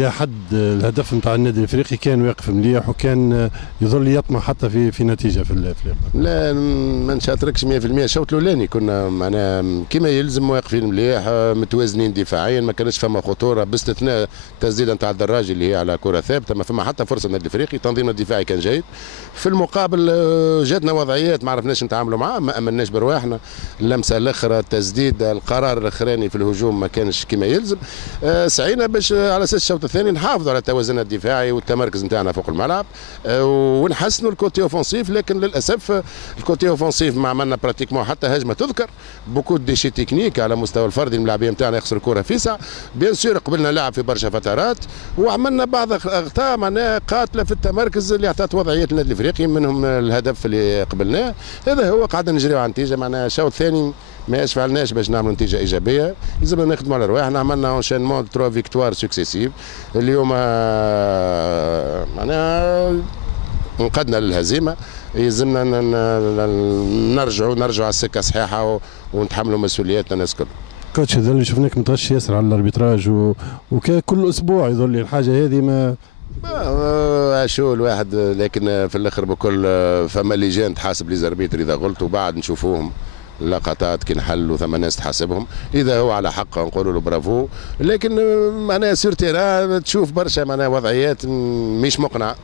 بلي حد الهدف نتاع النادي الافريقي كان واقف مليح وكان يظل يطمح حتى في نتيجه في اللقاء. لا ما نشاطركش 100%. الشوط الاولاني كنا معناها كما يلزم واقفين مليح متوازنين دفاعيا، ما كانش فما خطوره باستثناء التسديده نتاع الدراجي اللي هي على كره ثابته، ما فما حتى فرصه النادي الافريقي. تنظيمنا الدفاعي كان جيد. في المقابل جاتنا وضعيات ما عرفناش نتعاملوا معها، ما امناش برواحنا. اللمسه الاخرى، التسديد، القرار الاخراني في الهجوم ما كانش كما يلزم. سعينا باش على اساس الشوط الثاني نحافظوا على التوازن الدفاعي والتمركز نتاعنا فوق الملعب ونحسنوا الكوتي اوفونسيف. لكن للاسف الكوتي اوفونسيف ما عملنا براتيكمون حتى هجمه تذكر. بوكو دي شي تكنيك على مستوى الفردي، الملاعبيه نتاعنا يخسر الكره فيسع. بيان سور قبلنا لعب في برشا فترات وعملنا بعض اخطاء معناها قاتله في التمركز اللي اعطت وضعيه النادي الافريقي، منهم الهدف اللي قبلناه. هذا هو قاعدين نجريو على النتيجه. معناها الشوط الثاني ما فعلناش باش نعملوا نتيجه ايجابيه، لازمنا نخدموا على رواحنا. عملنا انشينمون 3 فيكتوار سكسيسيف. اليوم معناها انقذنا للهزيمه. يلزمنا نرجعوا على السكه صحيحه ونتحملوا مسؤولياتنا الناس الكل. كوتش يظل شفناك متغشي ياسر على الاربيتراج وكل اسبوع يظل الحاجه هذه ما شو الواحد. لكن في الاخر بكل فما لجان تحاسب لي زربيتر اذا غلط، وبعد نشوفوهم لقطات كي نحلوا ثم ناس تحاسبهم. اذا هو على حق نقولوا له برافو. لكن معناها سور تيران تشوف برشا معناها وضعيات مش مقنعه.